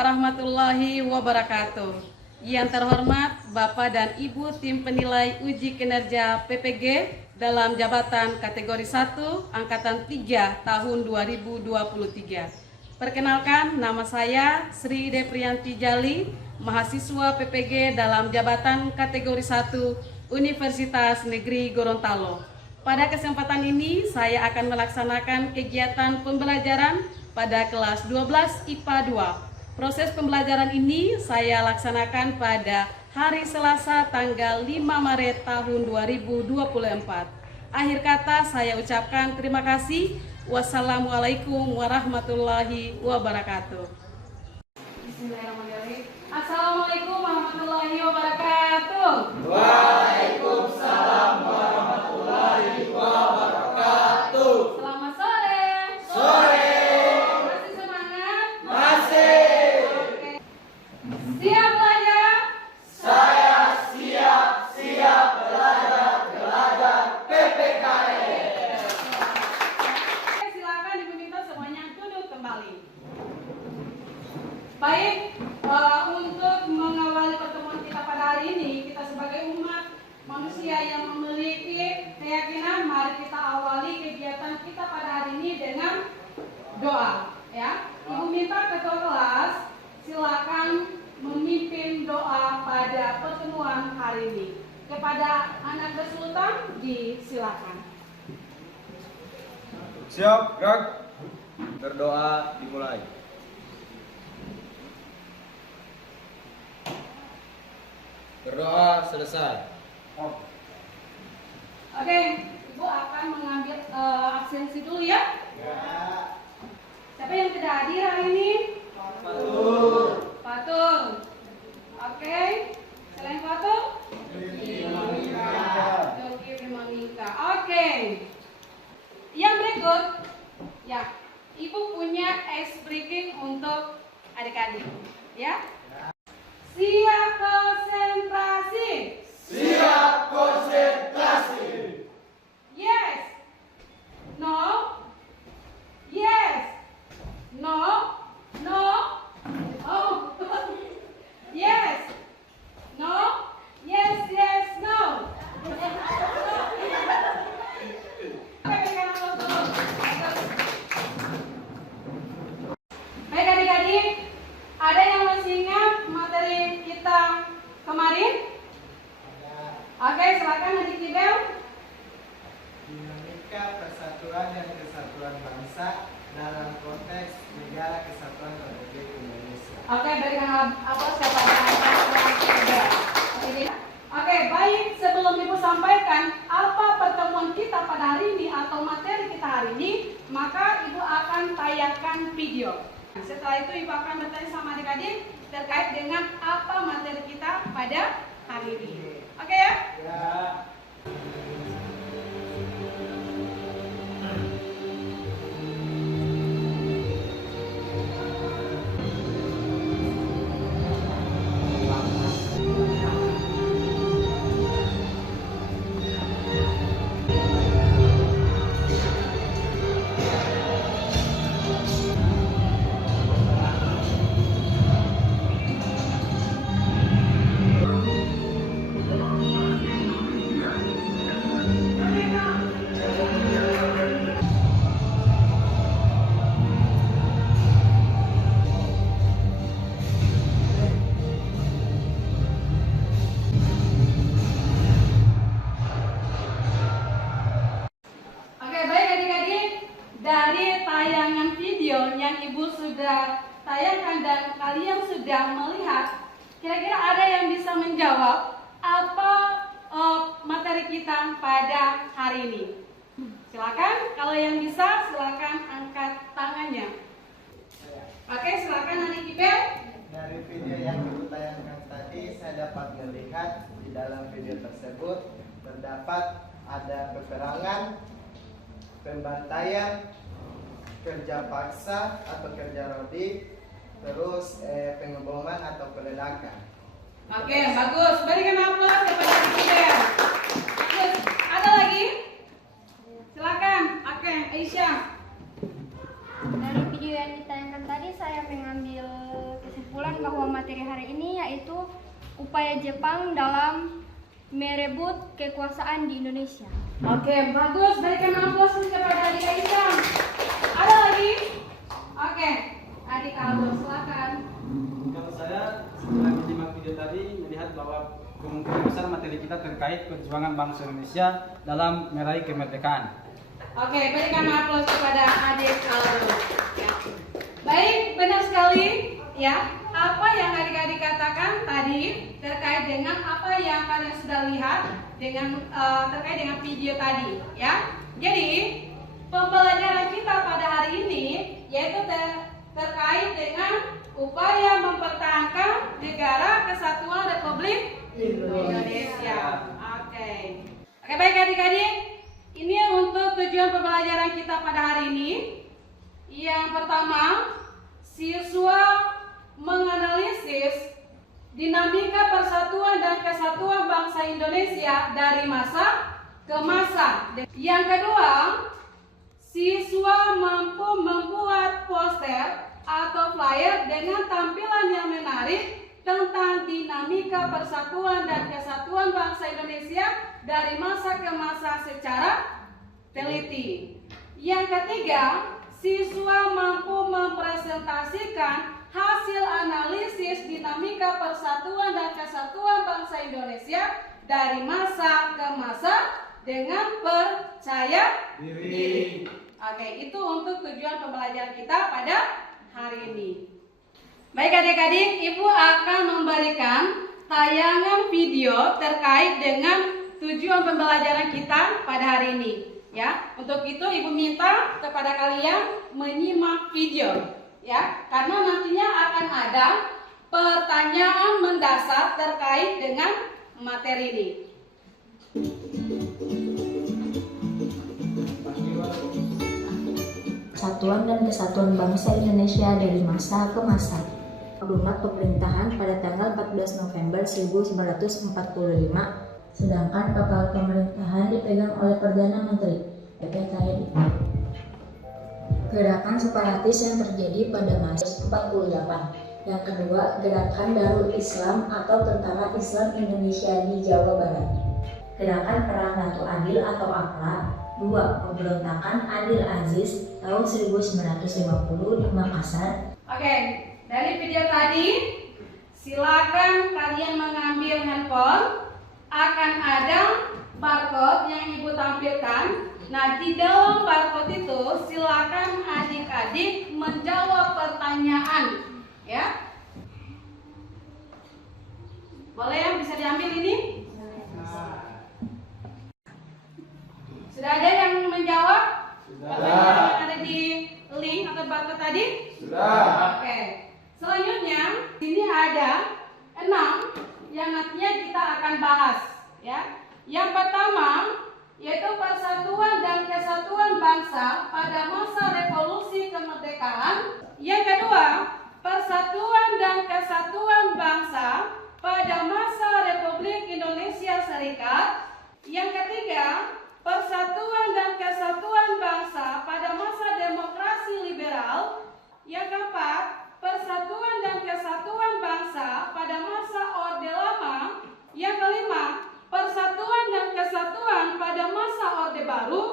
warahmatullahi wabarakatuh. Yang terhormat Bapak dan Ibu tim penilai uji kinerja PPG dalam jabatan kategori 1 angkatan 3 tahun 2023. Perkenalkan, nama saya Sri Deprianti Jali, mahasiswa PPG dalam jabatan kategori 1 Universitas Negeri Gorontalo. Pada kesempatan ini saya akan melaksanakan kegiatan pembelajaran pada kelas 12 IPA 2. Proses pembelajaran ini saya laksanakan pada hari Selasa tanggal 5 Maret tahun 2024. Akhir kata saya ucapkan terima kasih. Wassalamualaikum warahmatullahi wabarakatuh. Bismillahirrahmanirrahim. Assalamualaikum warahmatullahi wabarakatuh. Waalaikumsalam warahmatullahi wabarakatuh. Selamat sore. Sore. Masih semangat? Masih. Oke. Siap belajar? Saya siap belajar PPKN. Silakan diminta semuanya duduk kembali. Baik, untuk mengawali pertemuan kita pada hari ini, kita sebagai umat manusia yang memiliki keyakinan, mari kita awali kegiatan kita pada hari ini dengan doa. Ya, Ibu minta ketua kelas silakan memimpin doa pada pertemuan hari ini. Kepada anak Sultan disilakan. Siap, gerak. Berdoa dimulai. Berdoa selesai. Oke, Ibu akan mengambil absensi dulu ya. Siapa yang tidak hadir hari ini? Patung. Oke. Selain Patung? Joki Bimamika. Oke. Yang berikut, ya, Ibu punya ice breaking untuk adik-adik, ya. Siap konsentrasi. Siap konsentrasi. Yes. No. Yes. No. No. Oh. Yes. No. Yes. Yes. No. Baik adik-adik, ada yang masih ingat materi kita kemarin? Oke, silakan adik Kibel. Dinamika persatuan dan kesatuan bangsa dalam konteks negara kesatuan Republik Indonesia. Oke, berikan aplaus kepada adik Kibel. Oke, baik. Sebelum Ibu sampaikan apa pertemuan kita pada hari ini atau materi kita hari ini, maka Ibu akan tayangkan video. Setelah itu Ibu akan bertanya sama adik-adik terkait dengan apa materi kita pada hari ini. Oke ya? Ya. Oke, baik adik-adik. Dari tayangan video yang Ibu sudah tayangkan dan kalian sudah melihat, kira-kira ada yang bisa menjawab apa materi kita pada hari ini? Silakan, kalau yang bisa silakan angkat tangannya. Oke, silakan adik Kibel. Dari video yang Ibu tayangkan tadi, saya dapat melihat di dalam video tersebut terdapat ada peperangan, pembantaian, kerja paksa atau kerja rodi, terus pengeboman atau peledakan. Oke, bagus. Berikan aplaus kepada adik Kibel. Terus, ada lagi? Silakan. Oke, Aisyah. Dari video yang ditayangkan tadi saya mengambil kesimpulan materi hari ini yaitu upaya Jepang dalam merebut kekuasaan di Indonesia. Oke, bagus. Berikan aplaus kepada adik Aisyah. Ada lagi? Oke, adik Aldo, silakan. Kalau saya setelah menyimak video tadi melihat bahwa kemungkinan besar materi kita terkait perjuangan bangsa Indonesia dalam meraih kemerdekaan. Oke, berikan aplaus kepada adik Aldo. Ya. Baik, benar sekali. Ya, apa yang adik-adik katakan tadi terkait dengan apa yang kalian sudah lihat dengan terkait dengan video tadi. Ya, jadi pembelajaran kita pada hari ini yaitu terkait dengan upaya mempertahankan negara kesatuan Republik Indonesia. Oke, baik adik-adik. Ini untuk tujuan pembelajaran kita pada hari ini. Yang pertama, siswa menganalisis dinamika persatuan dan kesatuan bangsa Indonesia dari masa ke masa. Yang kedua, siswa mampu membuat poster atau flyer dengan tampilan yang menarik tentang dinamika persatuan dan kesatuan bangsa Indonesia dari masa ke masa secara teliti. Yang ketiga, siswa mampu mempresentasikan hasil analisis dinamika persatuan dan kesatuan bangsa Indonesia dari masa ke masa dengan percaya diri. Oke, itu untuk tujuan pembelajaran kita pada hari ini. Baik adik-adik, Ibu akan memberikan tayangan video terkait dengan tujuan pembelajaran kita pada hari ini. Ya, untuk itu Ibu minta kepada kalian menyimak video, ya, karena nantinya akan ada pertanyaan mendasar terkait dengan materi ini. Persatuan dan Kesatuan Bangsa Indonesia dari masa ke masa. Maklumat pemerintahan pada tanggal 14 November 1945, sedangkan kepala pemerintahan dipegang oleh Perdana Menteri PPKI. Gerakan separatis yang terjadi pada masa 48. Yang kedua, Gerakan Darul Islam atau Tentara Islam Indonesia di Jawa Barat. Gerakan Perang Ratu Adil atau APRA. 2. Pemberontakan Adil Aziz tahun 1950 di Makassar. Oke, dari video tadi silakan kalian mengambil handphone. Akan ada barcode yang Ibu tampilkan. Nah, di dalam barcode itu silakan adik-adik menjawab pertanyaan, ya. Boleh ya, bisa diambil ini? Sudah ada yang menjawab? Sudah. Yang ada di link atau barcode tadi? Sudah. Oke. Selanjutnya, ini ada 6 yang nantinya kita akan bahas, ya. Yang pertama yaitu persatuan dan kesatuan bangsa pada masa revolusi kemerdekaan. Yang kedua, persatuan dan kesatuan bangsa pada masa Republik Indonesia Serikat. Yang ketiga, persatuan dan kesatuan bangsa pada masa demokrasi liberal. Yang keempat, persatuan dan kesatuan bangsa pada masa Orde Lama. Yang kelima, persatuan dan kesatuan pada masa Orde Baru.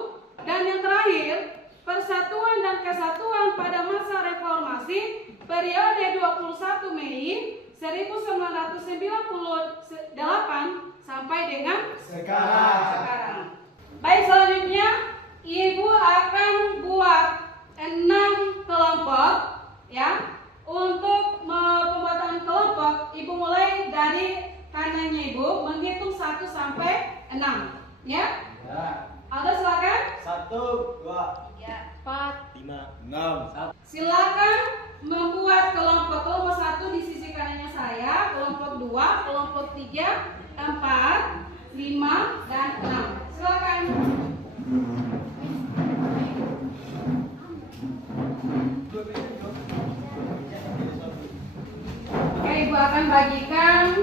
Dan yang terakhir, persatuan dan kesatuan pada masa reformasi periode 21 Mei 1998 sampai dengan sekarang. Baik, selanjutnya Ibu akan buat 6 kelompok, ya. Untuk pembuatan kelompok, Ibu mulai dari kanannya Ibu, menghitung 1 sampai 6, ya. Aldo silakan. 1, 2, 3, 4, 5, 6. Silakan membuat kelompok. Kelompok 1 di sisi kanannya saya, kelompok 2, kelompok 3, 4, 5, dan 6. Silakan. Oke, Ibu akan bagikan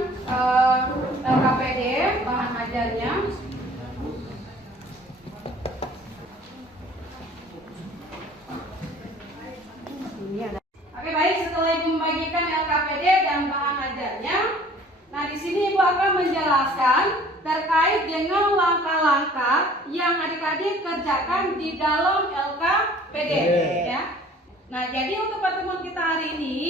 LKPD bahan ajarnya. Oke, baik, setelah Ibu membagikan LKPD dan bahan menjelaskan terkait dengan langkah-langkah yang adik-adik kerjakan di dalam LKPD ya. Nah, jadi untuk pertemuan kita hari ini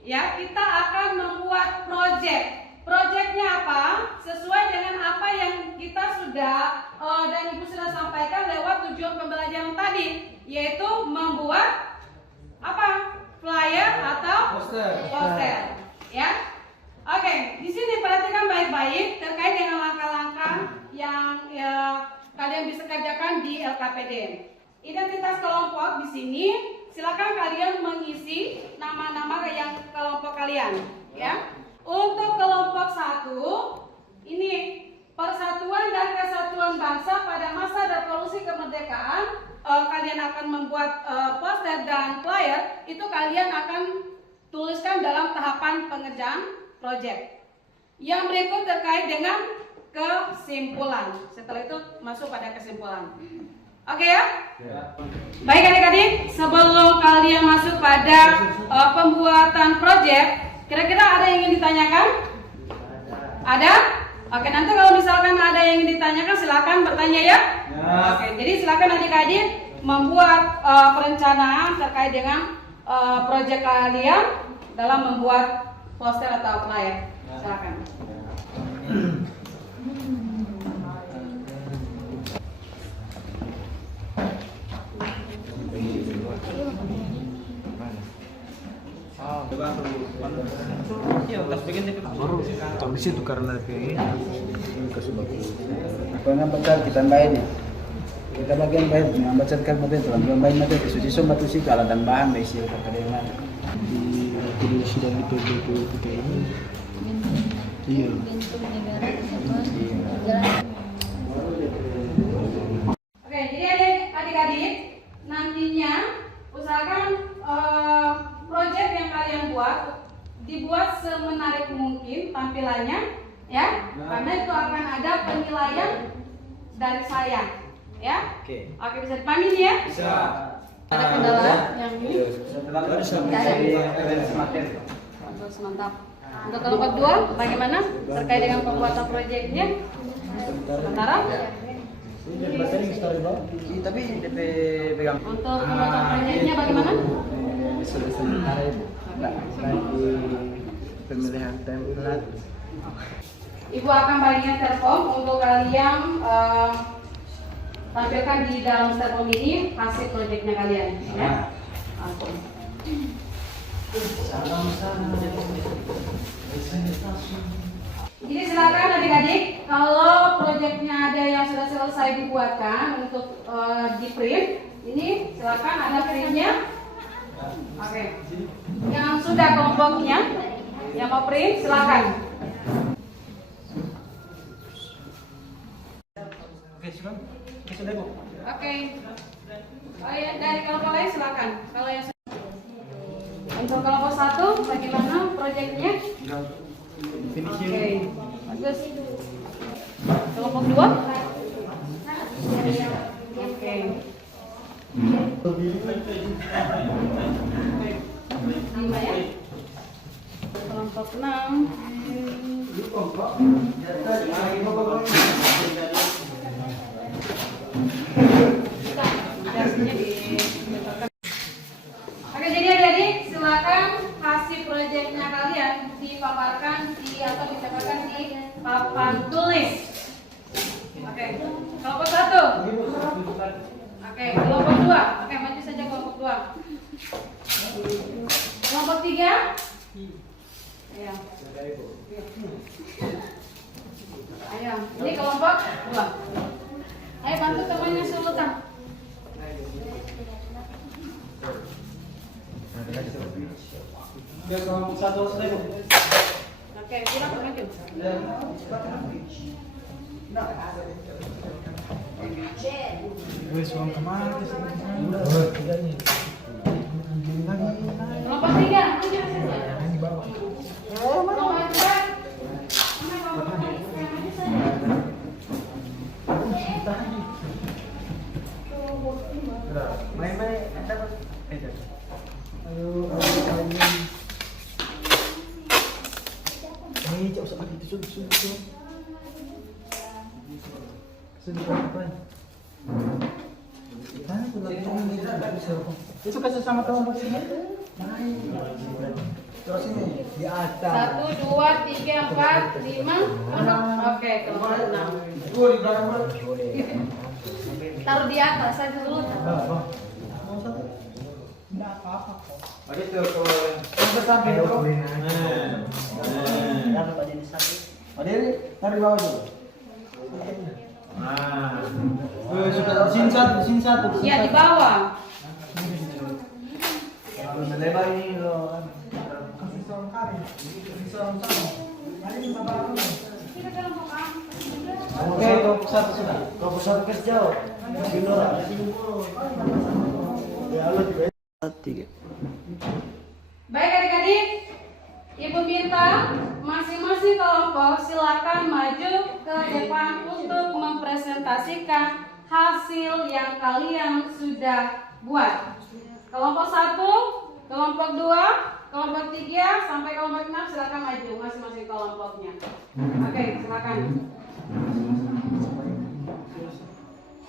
ya, kita akan membuat proyek. Proyeknya apa? Sesuai dengan apa yang kita sudah dan Ibu sudah sampaikan lewat tujuan pembelajaran tadi, yaitu membuat apa? Flyer atau poster. Ya. Oke, di sini perhatikan baik-baik terkait dengan langkah-langkah yang kalian bisa kerjakan di LKPD. Identitas kelompok di sini, silakan kalian mengisi nama-nama yang kelompok kalian, ya. Untuk kelompok 1, ini Persatuan dan Kesatuan Bangsa pada masa Revolusi Kemerdekaan. Kalian akan membuat poster dan flyer, itu kalian akan tuliskan dalam tahapan pengerjaan proyek. Yang berikut terkait dengan kesimpulan. Setelah itu masuk pada kesimpulan. Oke ya? Baik adik-adik, sebelum kalian masuk pada pembuatan proyek, kira-kira ada yang ingin ditanyakan? Ada? Oke, nanti kalau misalkan ada yang ingin ditanyakan, silakan bertanya ya. Oke, jadi silakan adik-adik membuat perencanaan terkait dengan proyek kalian dalam membuat poster atau flyer. Silakan. Habis itu karena pengamatan kita main kita bagian baik mengambat kan mata itu bagian baik mata itu suci batu sih kalau dan bahan besi terkadang di sidang itu ini iya Oke, jadi adik-adik nantinya usahakan proyek yang kalian dibuat semenarik mungkin tampilannya ya, karena itu akan ada penilaian dari saya ya. Oke, bisa dipanggil ya? Bisa. Ada kendala yang ini? Bagus, mantap. Untuk kelompok 2 bagaimana terkait dengan pembuatan proyeknya? Sementara? tapi DP pegang Untuk pembuatan proyeknya bagaimana? sementara itu lagi pemilihan template. Ibu akan bagikan terform untuk kalian tampilkan di dalam terform ini hasil proyeknya kalian ya. Jadi silakan adik-adik, kalau proyeknya ada yang sudah selesai dibuatkan untuk di print, ini silakan ada printnya. Oke. Yang sudah kelompoknya, yang mau print silakan. Oke. Oh ya, dari kelompok lain silakan. Kalau yang untuk kelompok 1 bagaimana proyeknya? Oke, bagus. Kelompok 2? Oke. Lima ya. Kelompok 6. Oke, jadi adik-adik silakan hasil proyeknya kalian dipaparkan atau dicatatkan di papan tulis. Oke, kelompok 1. Oke, kelompok 2. Oke, maju saja kelompok 2. Kelompok 3. Ayo. Ayo, ini kelompok 2. Ayo bantu temannya Sultan. Kelompok 1 sudah. Oke, silakan maju. wes uang kemana Kelompok 3, maju saja. Kelompok 3. Main-main ada ini jauh sama itu Itu kasih sama kelompok sini. Terus ini di atas. 1, 2, 3, 4, 5. Oke, kelompok 6. Taruh di atas saja dulu. Sampai itu. Taruh di bawah dulu. Sudah sin satu. Ya, di bawah. Melebar ini loh. Oke, kelompok satu sudah. Kelompok satu kerja. Binora. Ya Allah juga. 3. Baik adik-adik, Ibu minta masing-masing kelompok silakan maju ke depan untuk mempresentasikan hasil yang kalian sudah buat. Kelompok 1, kelompok 2, kelompok 3 sampai kelompok 6 silakan maju masing-masing kelompoknya. Oke, silakan.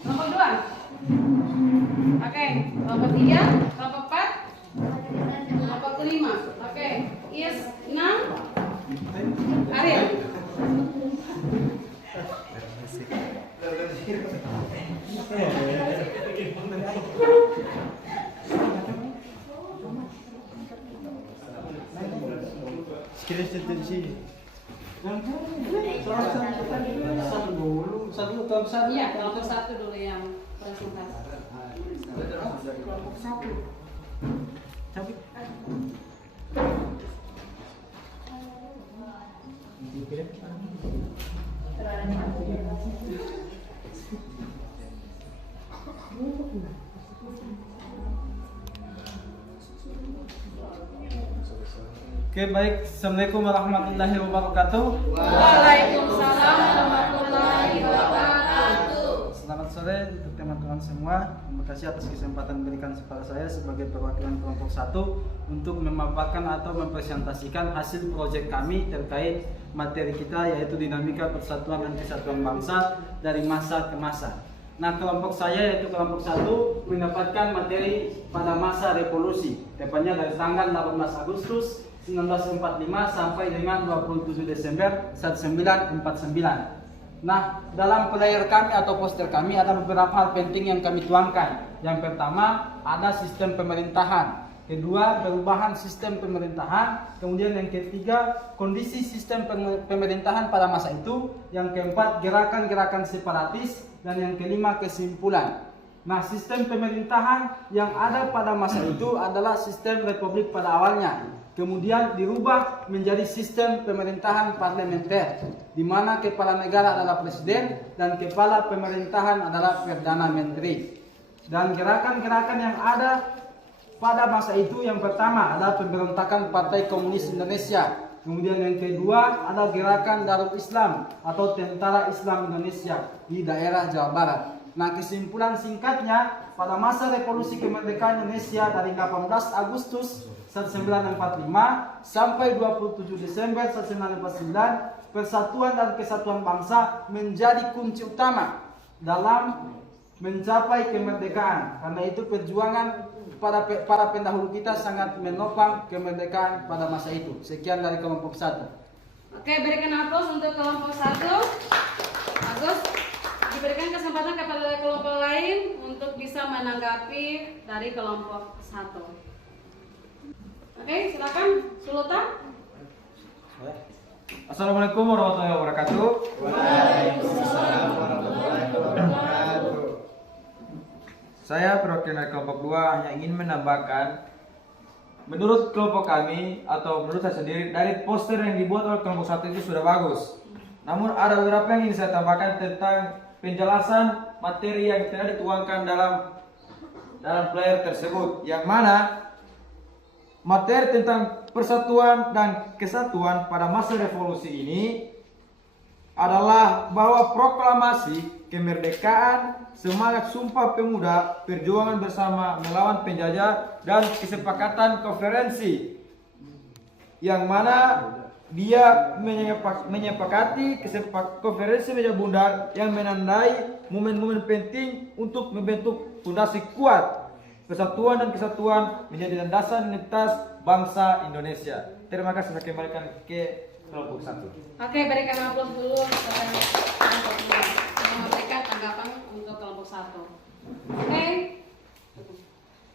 Kelompok 2. Oke, kelompok 3, kelompok 4, kelompok 5. Oke, Is 6. Ariel. Screenshot di sini. Satu kelompok satu. Iya, kelompok 1 dulu yang presentasi. Kelompok 1. Oke, baik. Assalamualaikum warahmatullahi wabarakatuh. Waalaikumsalam warahmatullahi wabarakatuh. Selamat sore untuk teman-teman semua. Terima kasih atas kesempatan diberikan kepada saya sebagai perwakilan kelompok 1 untuk memaparkan atau mempresentasikan hasil proyek kami terkait materi kita, yaitu dinamika persatuan dan kesatuan bangsa dari masa ke masa. Nah, kelompok saya yaitu kelompok 1 mendapatkan materi pada masa revolusi, tepatnya dari tanggal 18 Agustus 1945 sampai dengan 27 Desember 1949. Nah, dalam player kami atau poster kami ada beberapa hal penting yang kami tuangkan. Yang pertama, ada sistem pemerintahan. Kedua, perubahan sistem pemerintahan. Kemudian yang ketiga, kondisi sistem pemerintahan pada masa itu. Yang keempat, gerakan-gerakan separatis. Dan yang kelima, kesimpulan. Nah, sistem pemerintahan yang ada pada masa itu adalah sistem republik pada awalnya. Kemudian dirubah menjadi sistem pemerintahan parlementer, di mana kepala negara adalah presiden dan kepala pemerintahan adalah perdana menteri. Dan gerakan-gerakan yang ada pada masa itu, yang pertama adalah pemberontakan Partai Komunis Indonesia. Kemudian yang kedua ada gerakan Darul Islam atau Tentara Islam Indonesia di daerah Jawa Barat. Nah, kesimpulan singkatnya, pada masa revolusi kemerdekaan Indonesia dari 18 Agustus 1945 sampai 27 Desember 1949, persatuan dan kesatuan bangsa menjadi kunci utama dalam mencapai kemerdekaan. Karena itu perjuangan para pendahulu kita sangat menopang kemerdekaan pada masa itu. Sekian dari kelompok 1. Oke, berikan aplaus untuk kelompok 1. Bagus. Diberikan kesempatan kepada kelompok lain untuk bisa menanggapi dari kelompok 1. Oke, silakan Sultan. Assalamualaikum warahmatullahi wabarakatuh. Waalaikumsalam warahmatullahi wabarakatuh. Saya perwakilan kelompok 2 hanya ingin menambahkan, menurut kelompok kami atau menurut saya sendiri, dari poster yang dibuat oleh kelompok 1 itu sudah bagus. Namun ada beberapa yang ingin saya tambahkan tentang penjelasan materi yang telah dituangkan dalam player tersebut, yang mana materi tentang persatuan dan kesatuan pada masa revolusi ini adalah bahwa proklamasi kemerdekaan, semangat Sumpah Pemuda, perjuangan bersama melawan penjajah, dan kesepakatan konferensi, yang mana dia menyepakati konferensi meja bundar yang menandai momen-momen penting untuk membentuk fondasi kuat persatuan dan kesatuan menjadi landasan identitas bangsa Indonesia. Terima kasih, saya kembalikan ke kelompok 1. Oke, berikan aplaus dulu kepada kelompok 2 yang memberikan tanggapan untuk kelompok 1. Oke.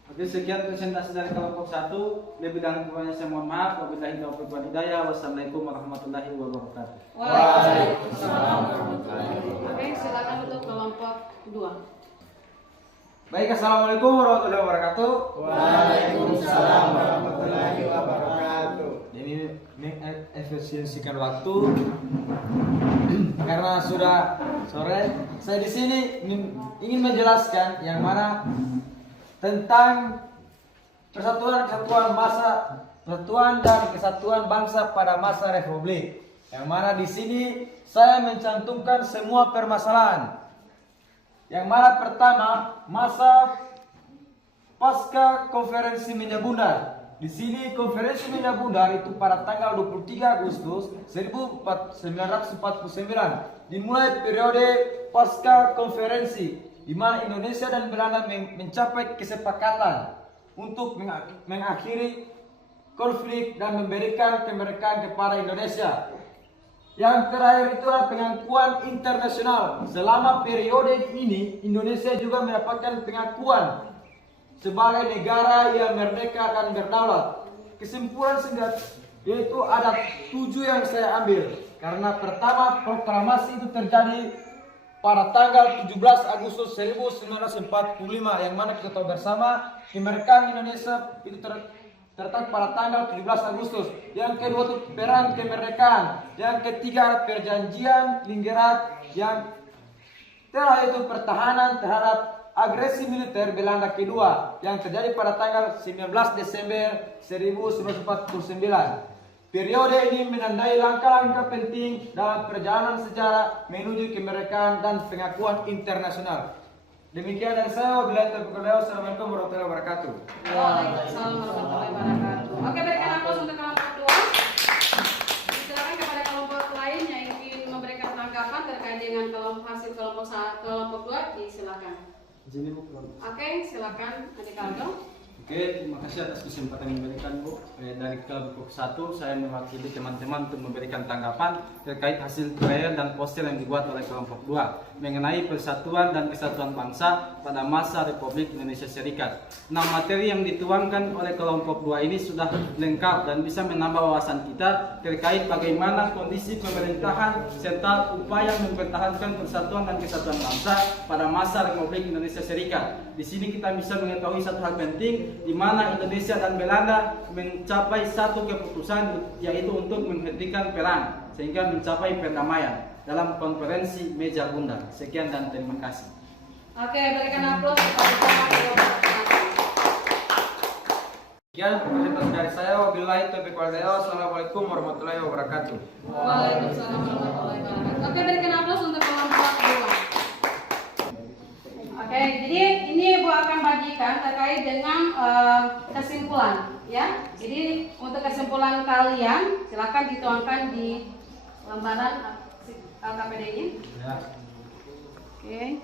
Oke, sekian presentasi dari kelompok 1. Lebih dan kurangnya saya mohon maaf. Wabillahi taufiq wal hidayah. Wassalamualaikum warahmatullahi wabarakatuh. Waalaikumsalam warahmatullahi wabarakatuh. Oke, silakan untuk kelompok 2. Baik, assalamualaikum warahmatullahi wabarakatuh. Waalaikumsalam warahmatullahi wabarakatuh. Jadi mengefisiensikan waktu karena sudah sore. Saya di sini ingin menjelaskan yang mana tentang persatuan dan kesatuan bangsa pada masa Republik. Yang mana di sini saya mencantumkan semua permasalahan. Yang mana pertama, masa pasca konferensi meja bundar. Di sini konferensi meja bundar itu pada tanggal 23 Agustus 1949 dimulai periode pasca konferensi di mana Indonesia dan Belanda mencapai kesepakatan untuk mengakhiri konflik dan memberikan kemerdekaan kepada Indonesia. Yang terakhir itulah pengakuan internasional. Selama periode ini Indonesia juga mendapatkan pengakuan sebagai negara yang merdeka dan berdaulat. Kesimpulan yaitu ada 7 yang saya ambil. Karena pertama, proklamasi itu terjadi pada tanggal 17 Agustus 1945 yang mana kita tahu bersama kemerdekaan Indonesia itu terletak pada tanggal 17 Agustus. Yang kedua itu perang kemerdekaan. Yang ketiga perjanjian Linggerat. Yang terakhir itu pertahanan terhadap agresi militer Belanda kedua yang terjadi pada tanggal 19 Desember 1949. Periode ini menandai langkah-langkah penting dalam perjalanan sejarah menuju kemerdekaan dan pengakuan internasional. Demikian dari saya. Wabillahi taufiq wal hidayah. Assalamualaikum warahmatullahi wabarakatuh. Waalaikumsalam warahmatullahi wabarakatuh. Oke, berikan aplaus untuk kelompok 2. Silakan kepada kelompok lain yang ingin memberikan tanggapan terkait dengan hasil kelompok 2, silakan. Oke, silakan Adik Aldo. Oke, terima kasih atas kesempatan yang diberikan Bu. Dari kelompok 1 saya mewakili teman-teman untuk memberikan tanggapan terkait hasil trial dan poster yang dibuat oleh kelompok 2 mengenai persatuan dan kesatuan bangsa pada masa Republik Indonesia Serikat. Nah, materi yang dituangkan oleh kelompok 2 ini sudah lengkap dan bisa menambah wawasan kita terkait bagaimana kondisi pemerintahan serta upaya mempertahankan persatuan dan kesatuan bangsa pada masa Republik Indonesia Serikat. Di sini kita bisa mengetahui satu hal penting, di mana Indonesia dan Belanda mencapai satu keputusan, yaitu untuk menghentikan perang sehingga mencapai perdamaian dalam konferensi meja bundar. Sekian dan terima kasih. Oke, berikan aplaus kepada kelompok 1. Sekian presentasi dari saya. Wabillahi taufiq wal hidayah. Assalamualaikum warahmatullahi wabarakatuh. Waalaikumsalam warahmatullahi wabarakatuh. Oke, berikan aplaus untuk kelompok 2. Oke, jadi ini Ibu akan bagikan terkait dengan kesimpulan, ya. Jadi untuk kesimpulan kalian silakan dituangkan di lembaran LKPD-nya. Ya. Oke.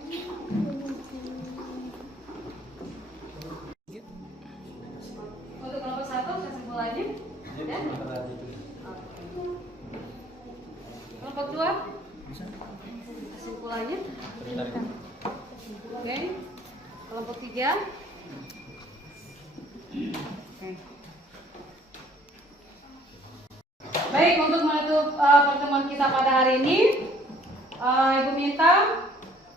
Untuk kelompok 1 kesimpulannya, ya. Kelompok 2 kesimpulannya. Oke. Kelompok 3. Oke. Baik, untuk menutup pertemuan kita pada hari ini, Ibu minta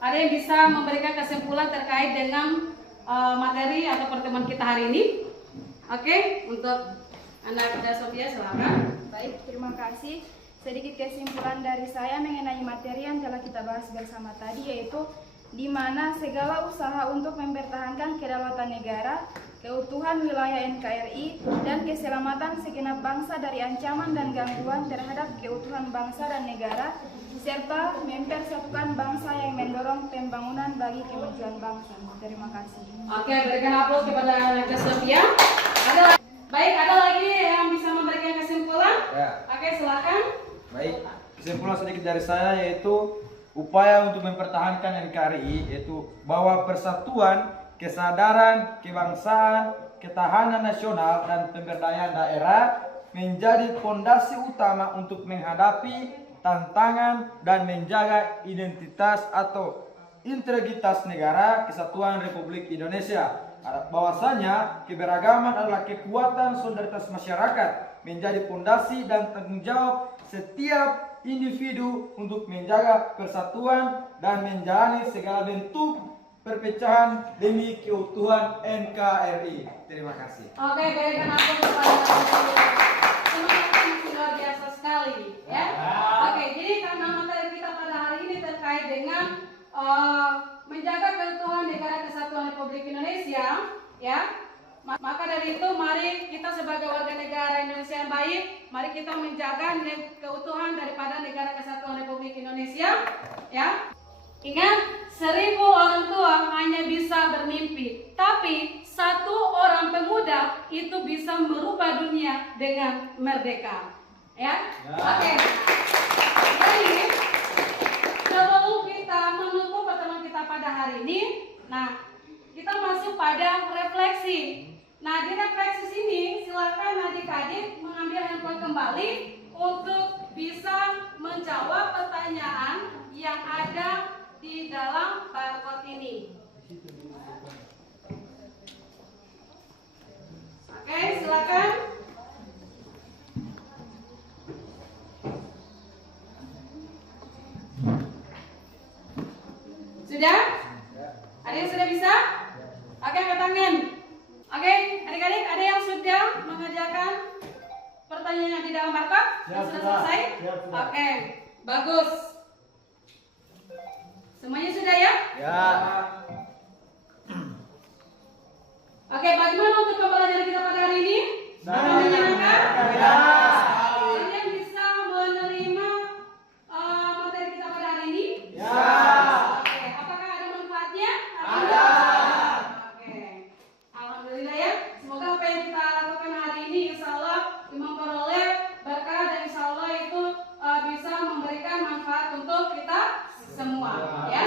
ada yang bisa memberikan kesimpulan terkait dengan materi atau pertemuan kita hari ini. Oke, untuk anak Sofia silakan. Baik, terima kasih. Sedikit kesimpulan dari saya mengenai materi yang telah kita bahas bersama tadi, yaitu di mana segala usaha untuk mempertahankan kedaulatan negara, keutuhan wilayah NKRI, dan keselamatan segenap bangsa dari ancaman dan gangguan terhadap keutuhan bangsa dan negara, serta mempersatukan bangsa yang mendorong pembangunan bagi kemajuan bangsa. Terima kasih. Oke, berikan aplaus kepada anak Sofia. Ada lagi yang bisa memberikan kesimpulan? Ya. Oke, silakan. Baik, kesimpulan sedikit dari saya yaitu upaya untuk mempertahankan NKRI yaitu bahwa persatuan, kesadaran, kebangsaan, ketahanan nasional dan pemberdayaan daerah menjadi fondasi utama untuk menghadapi tantangan dan menjaga identitas atau integritas negara kesatuan Republik Indonesia. Bahwasanya keberagaman adalah kekuatan solidaritas masyarakat menjadi fondasi dan tanggung jawab setiap individu untuk menjaga persatuan dan menjalani segala bentuk perpecahan demi keutuhan NKRI. Terima kasih. Oke, berikan aplaus kepada semangatnya luar biasa sekali, ya. Oke, jadi karena materi kita pada hari ini terkait dengan menjaga keutuhan negara kesatuan Republik Indonesia, ya. Maka dari itu mari kita sebagai warga negara Indonesia yang baik, mari kita menjaga keutuhan daripada negara kesatuan Republik Indonesia, ya. Ingat, 1000 orang tua hanya bisa bermimpi, tapi 1 orang pemuda itu bisa merubah dunia dengan merdeka, ya. Oke. Jadi sebelum kita menutup pertemuan kita pada hari ini, nah kita masuk pada refleksi. Nah, di refleksi sini silakan adik-adik mengambil handphone kembali untuk bisa menjawab pertanyaan yang ada di dalam barcode ini. Oke, silakan. Sudah? Ada yang sudah bisa? Oke, angkat tangan. Oke, adik-adik, ada yang sudah mengerjakan pertanyaan yang di dalam barcode? Yang sudah selesai? Oke, bagus. Semuanya sudah ya? Ya. Oke, bagaimana untuk pembelajaran kita pada hari ini? Menyenangkan? Ya. Kalian bisa menerima materi kita pada hari ini? Ya. Oke, apakah ada manfaatnya? Ada. Oke, alhamdulillah ya. Semoga apa yang kita lakukan hari ini insya Allah memperoleh berkah dan insya Allah itu bisa memberikan manfaat untuk kita semua, ya.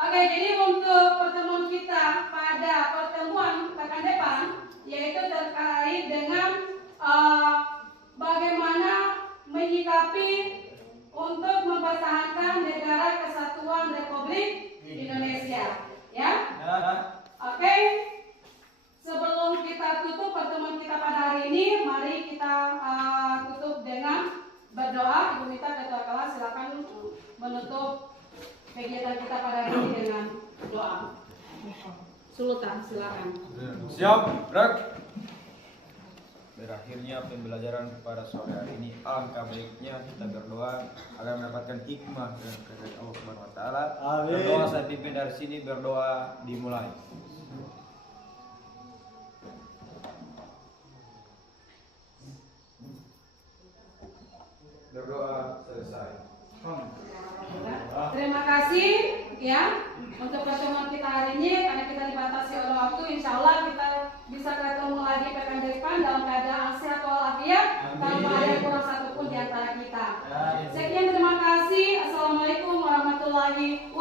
Oke, jadi untuk pertemuan kita pada pertemuan pekan depan yaitu terkait dengan bagaimana menyikapi untuk mempertahankan negara kesatuan Republik Indonesia, ya. Oke, sebelum kita tutup pertemuan kita pada hari ini, mari kita tutup dengan berdoa. Ibu Mita, Ketua Kelas, silakan menutup kegiatan kita pada hari ini dengan doa. Sultan, silakan. Siap, Brak. Berakhirnya pembelajaran pada sore hari ini, alangkah baiknya kita berdoa agar mendapatkan hikmah dan kehendak Allah Subhanahu wa taala. Amin. Berdoa saya pimpin dari sini, berdoa dimulai. Berdoa selesai. Terima kasih ya untuk pertemuan kita hari ini. Karena kita dibatasi oleh waktu, insya Allah kita bisa ketemu lagi pekan depan dalam keadaan sehat walafiat tanpa ada kurang satupun di antara kita. Sekian, terima kasih. Assalamualaikum warahmatullahi wabarakatuh.